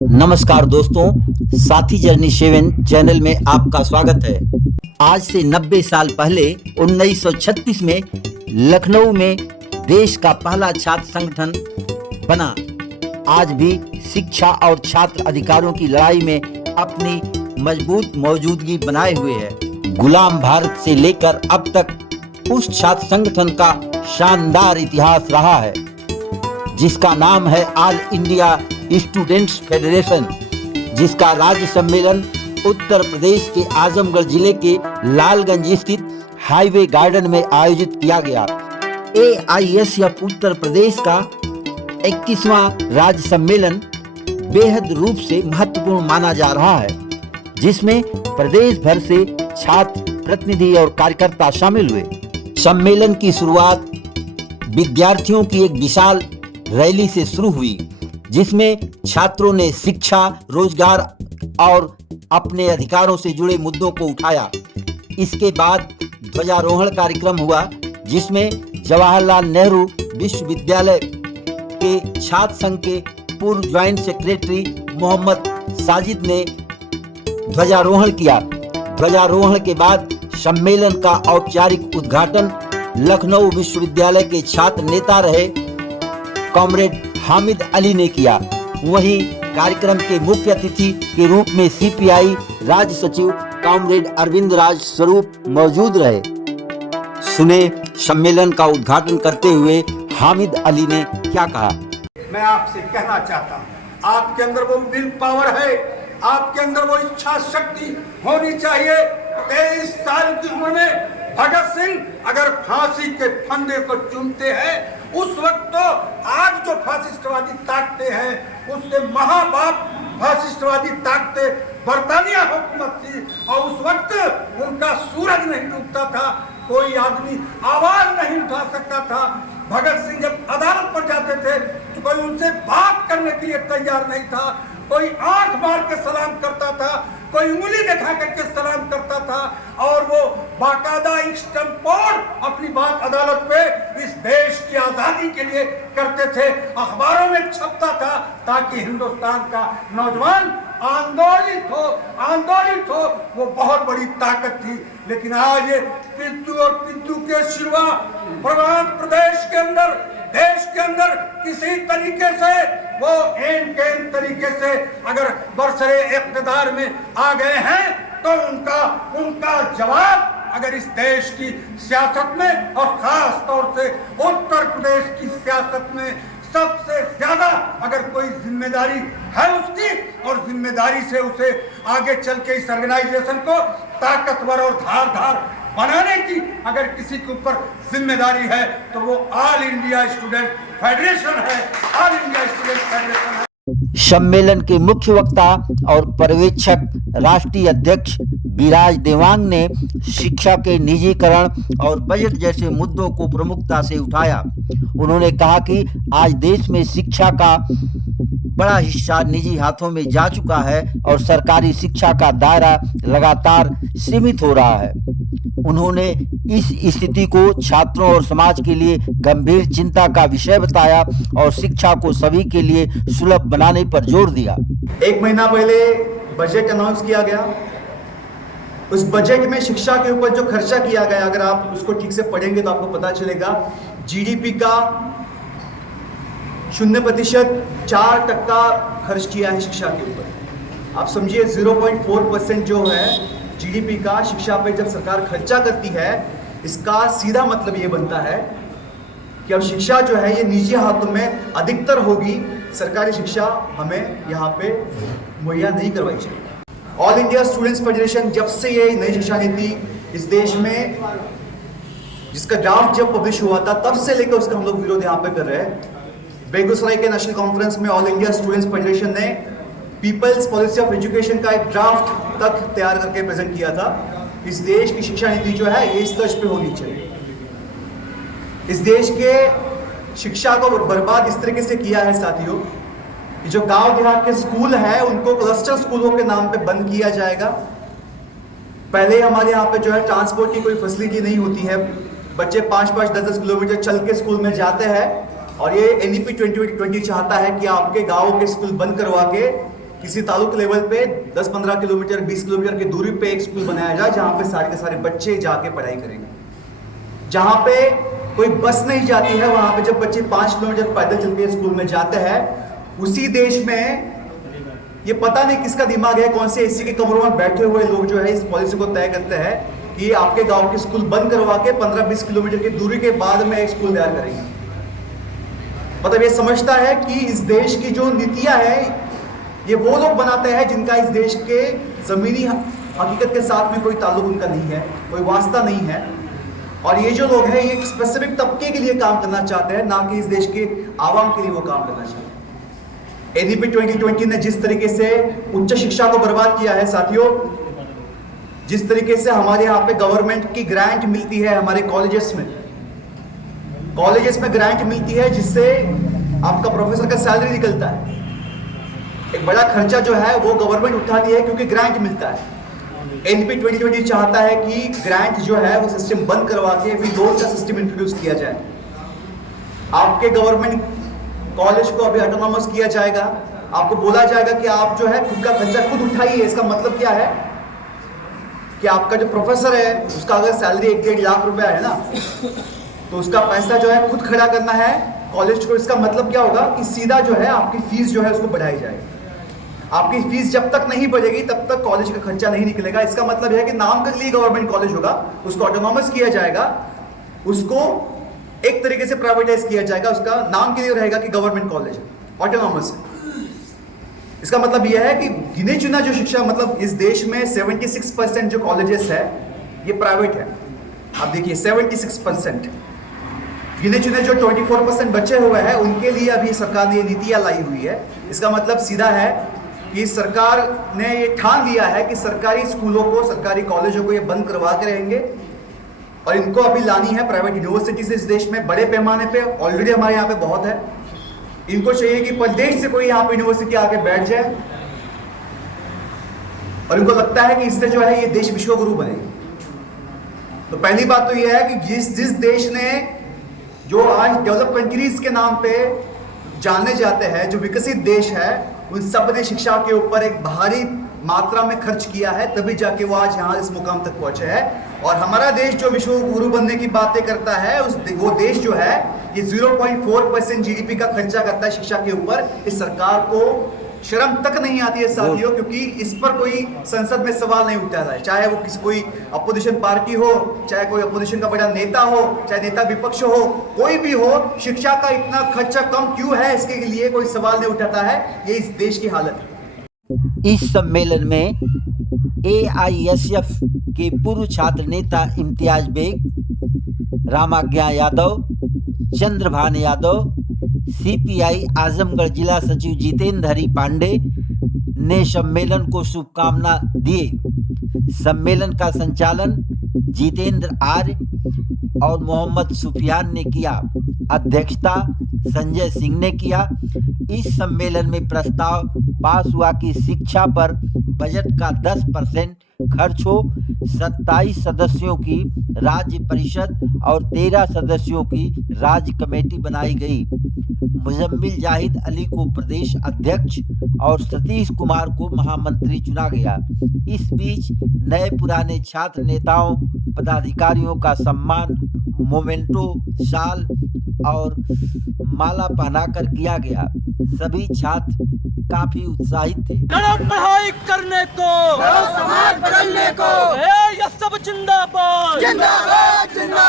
नमस्कार दोस्तों, साथी जर्नी 7 चैनल में आपका स्वागत है। आज से 90 साल पहले 1936 में लखनऊ में देश का पहला छात्र संगठन बना। आज भी शिक्षा और छात्र अधिकारों की लड़ाई में अपनी मजबूत मौजूदगी बनाए हुए है। गुलाम भारत से लेकर अब तक उस छात्र संगठन का शानदार इतिहास रहा है, जिसका नाम है ऑल इंडिया स्टूडेंट्स फेडरेशन, जिसका राज्य सम्मेलन उत्तर प्रदेश के आजमगढ़ जिले के लालगंज स्थित हाईवे गार्डन में आयोजित किया गया। AISF उत्तर प्रदेश का 21वां राज्य सम्मेलन बेहद रूप से महत्वपूर्ण माना जा रहा है, जिसमें प्रदेश भर से छात्र प्रतिनिधि और कार्यकर्ता शामिल हुए। सम्मेलन की शुरुआत विद्यार्थियों की एक विशाल रैली से शुरू हुई, जिसमें छात्रों ने शिक्षा, रोजगार और अपने अधिकारों से जुड़े मुद्दों को उठाया। इसके बाद ध्वजारोहण कार्यक्रम हुआ, जिसमें जवाहरलाल नेहरू विश्वविद्यालय के छात्र संघ के पूर्व ज्वाइंट सेक्रेटरी मोहम्मद साजिद ने ध्वजारोहण किया। ध्वजारोहण के बाद सम्मेलन का औपचारिक उद्घाटन लखनऊ विश्वविद्यालय के छात्र नेता रहे कॉमरेड हामिद अली ने किया। वहीं कार्यक्रम के मुख्य अतिथि के रूप में CPI राज्य सचिव कॉमरेड अरविंद राज स्वरूप मौजूद रहे। सुने सम्मेलन का उद्घाटन करते हुए हामिद अली ने क्या कहा। मैं आपसे कहना चाहता हूँ, आपके अंदर वो विल पावर है, आपके अंदर वो इच्छा शक्ति होनी चाहिए। 23 साल की उम्र में भगत सिंह अगर फांसी के फंदे को चूमते हैं, उस वक्त तो आज जो फासिस्टवादी ताकतें हैं, उसके महाबाप फासिस्टवादी ताकतें बरतानिया हुकूमत थी, और उस वक्त उनका सूरज नहीं डूबता था, कोई आदमी आवाज नहीं उठा सकता था। भगत सिंह जब अदालत पर जाते थे तो कोई उनसे बात करने के लिए तैयार नहीं था, कोई आंख मार के सलाम करता था, कोई उंगली दिखा करके सलाम करता था, और वो बाकायदा स्टैम्पोर्ड अपनी बात अदालत पे इस देश की आजादी के लिए करते थे, अखबारों में छपता था, ताकि हिंदुस्तान का नौजवान आंदोलित हो। वो बहुत बड़ी ताकत थी। लेकिन आज ये पिद्दू और पिद्दू के सिवा प्रदेश के अंदर, देश के अंदर किसी तरीके से वो एन तरीके से अगर बरसरे इक़्तिदार में आ गए हैं, तो उनका जवाब अगर इस देश की सियासत में और खास तौर से उत्तर प्रदेश की सियासत में सबसे ज्यादा अगर कोई जिम्मेदारी है उसकी, और जिम्मेदारी से उसे आगे चल के इस ऑर्गेनाइजेशन को ताकतवर और धारदार बनाने की अगर किसी के ऊपर जिम्मेदारी है, तो वो ऑल इंडिया स्टूडेंट फेडरेशन है, ऑल इंडिया स्टूडेंट फेडरेशन है। सम्मेलन के मुख्य वक्ता और पर्यवेक्षक राष्ट्रीय अध्यक्ष विराज देवांग ने शिक्षा के निजीकरण और बजट जैसे मुद्दों को प्रमुखता से उठाया। उन्होंने कहा कि आज देश में शिक्षा का बड़ा हिस्सा निजी हाथों में जा चुका है और सरकारी शिक्षा का दायरा लगातार सीमित हो रहा है। उन्होंने इस स्थिति को छात्रों और समाज के लिए गंभीर चिंता का विषय बताया और शिक्षा को सभी के लिए सुलभ बनाने पर जोर दिया। 1 महीना पहले बजट अनाउंस किया गया। उस बजट में शिक्षा के ऊपर जो खर्चा किया गया, अगर आप उसको ठीक से पढ़ेंगे तो आपको पता चलेगा, GDP का 0% 4% खर्च किया है शिक्षा के ऊपर। आप समझिए 0.4% जो है GDP का शिक्षा पे जब सरकार खर्चा करती है, इसका सीधा मतलब ये बनता है कि अब शिक्षा जो है ये निजी हाथों में अधिकतर होगी, सरकारी शिक्षा हमें यहाँ पे मुहैया नहीं करवाई जाएगी। ऑल इंडिया स्टूडेंट्स फेडरेशन जब से ये नई शिक्षा नीति इस देश में, जिसका ड्राफ्ट जब पब्लिश हुआ था, तब से लेकर उसका हम लोग विरोध यहाँ पे कर रहे हैं। बेगूसराय के नेशनल कॉन्फ्रेंस में ऑल इंडिया स्टूडेंट्स फेडरेशन ने पीपल्स पॉलिसी ऑफ एजुकेशन का एक ड्राफ्ट तक तैयार करके प्रेजेंट किया था। इस देश की शिक्षा नीति जो है ये इस तर्ज पे होनी चाहिए। इस देश के शिक्षा को बर्बाद इस तरीके से किया है साथियों, कि जो गांव देहात के स्कूल हैं उनको क्लस्टर स्कूलों के नाम पे बंद किया जाएगा। पहले हमारे यहाँ पे जो है ट्रांसपोर्ट की कोई फैसिलिटी नहीं होती है, बच्चे 5-5, 10-10 किलोमीटर चल के स्कूल में जाते हैं, और ये NEP 2020 चाहता है कि आपके गाँव के स्कूल बंद करवा के किसी तालुक लेवल पे 10-15 किलोमीटर 20 किलोमीटर की दूरी पे एक स्कूल बनाया जाए जहां पे सारे के सारे बच्चे जाके पढ़ाई करेंगे। जहां पे कोई बस नहीं जाती है वहां पे जब बच्चे 5 किलोमीटर पैदल चल के स्कूल में जाते हैं, उसी देश में ये पता नहीं किसका दिमाग है, कौन से एसी के कमरों में बैठे हुए लोग जो है इस पॉलिसी को तय करते हैं कि आपके गांव के स्कूल बंद करवा के 15-20 किलोमीटर की दूरी के बाद में एक स्कूल तैयार करेंगे। मतलब ये समझता है कि इस देश की जो नीतियां है ये वो लोग बनाते हैं जिनका इस देश के जमीनी हकीकत के साथ में कोई ताल्लुक उनका नहीं है, कोई वास्ता नहीं है। और ये जो लोग हैं ये एक स्पेसिफिक तबके के लिए काम करना चाहते हैं, ना कि इस देश के आवाम के लिए वो काम करना चाहते हैं। एनईपी 2020 ने जिस तरीके से उच्च शिक्षा को बर्बाद किया है साथियों, जिस तरीके से हमारे यहाँ पे गवर्नमेंट की ग्रांट मिलती है, हमारे कॉलेजेस में ग्रांट मिलती है जिससे आपका प्रोफेसर का सैलरी निकलता है। एक बड़ा खर्चा जो है वो गवर्नमेंट उठाती है क्योंकि ग्रांट मिलता है। एनईपी 2020 चाहता है कि ग्रांट जो है वो सिस्टम बंद करवा के अभी लोन का सिस्टम इंट्रोड्यूस किया जाए। आपके गवर्नमेंट कॉलेज को अभी ऑटोनॉमस किया जाएगा। आपको बोला जाएगा कि आप जो है खुद का खर्चा खुद उठाइए। इसका मतलब क्या है कि आपका जो प्रोफेसर है उसका अगर सैलरी 1-1.5 लाख रुपया है ना, तो उसका पैसा जो है खुद खड़ा करना है कॉलेज को। इसका मतलब क्या होगा कि सीधा जो है आपकी फीस जो है उसको बढ़ाई जाएगी। आपकी फीस जब तक नहीं बढ़ेगी तब तक कॉलेज का खर्चा नहीं निकलेगा। इसका मतलब है कि नाम के लिए गवर्नमेंट कॉलेज होगा, उसको ऑटोनॉमस किया जाएगा, उसको एक तरीके से प्राइवेटाइज किया जाएगा। उसका नाम के लिए रहेगा कि गवर्नमेंट कॉलेज ऑटोनॉमस है। इसका मतलब यह है कि गिने चुना जो शिक्षा, मतलब इस देश में 76% जो कॉलेजेस है ये प्राइवेट है। आप देखिए 76%। गिने चुने जो 24% बचे हुए हैं उनके लिए अभी सरकार ने ये नीतियां लाई हुई है। इसका मतलब सीधा है कि सरकार ने ये ठान लिया है कि सरकारी स्कूलों को, सरकारी कॉलेजों को ये बंद करवा के रहेंगे और इनको अभी लानी है प्राइवेट यूनिवर्सिटीज इस देश में बड़े पैमाने पे। ऑलरेडी हमारे यहाँ पे बहुत है। इनको चाहिए कि प्रदेश से कोई यहाँ पे यूनिवर्सिटी आके बैठ जाए और इनको लगता है कि इससे जो है ये देश विश्वगुरु बनेगा। तो पहली बात तो ये है कि जिस देश ने जो आज डेवलप कंट्रीज के नाम पे जाने जाते हैं, जो विकसित देश है, उन सब ने शिक्षा के ऊपर एक भारी मात्रा में खर्च किया है, तभी जाके वो आज यहाँ इस मुकाम तक पहुंचे हैं। और हमारा देश जो विश्व गुरु बनने की बातें करता है वो देश जो है ये 0.4% जीडीपी का खर्चा करता है शिक्षा के ऊपर। इस सरकार को शर्म तक नहीं आती है साथियों, क्योंकि इस पर कोई संसद में सवाल नहीं उठाता है। चाहे वो कोई अपोजिशन पार्टी हो, चाहे कोई अपोजिशन का बड़ा नेता हो, चाहे नेता विपक्ष हो, कोई भी हो, शिक्षा का इतना खर्चा कम क्यों है इसके लिए कोई सवाल नहीं उठाता है। ये इस देश की हालत है। इस सम्मेलन में AISF के पूर्व छात्र नेता इम्तियाज बेग, रामाज्ञा यादव, चंद्रभान यादव, CPI आजमगढ़ जिला सचिव जितेंद्र हरि पांडे ने सम्मेलन को शुभकामना दिए। सम्मेलन का संचालन जितेंद्र आर्य और मोहम्मद सुफियान ने किया। अध्यक्षता संजय सिंह ने किया। इस सम्मेलन में प्रस्ताव पास हुआ कि शिक्षा पर बजट का 10% खर्च हो। 27 सदस्यों की राज्य परिषद और 13 सदस्यों की राज्य कमेटी बनाई गई। मुजम्मिल जाहिद अली को प्रदेश अध्यक्ष और सतीश कुमार को महामंत्री चुना गया। इस बीच नए पुराने छात्र नेताओं पदाधिकारियों का सम्मान मोमेंटो, शाल और माला पहनाकर किया गया। सभी छात्र काफी उत्साहित थे। कड़म पढ़ाई करने को, समाज बदलने को, ये सब जिंदाबाद जिंदाबाद जिंदाबाद।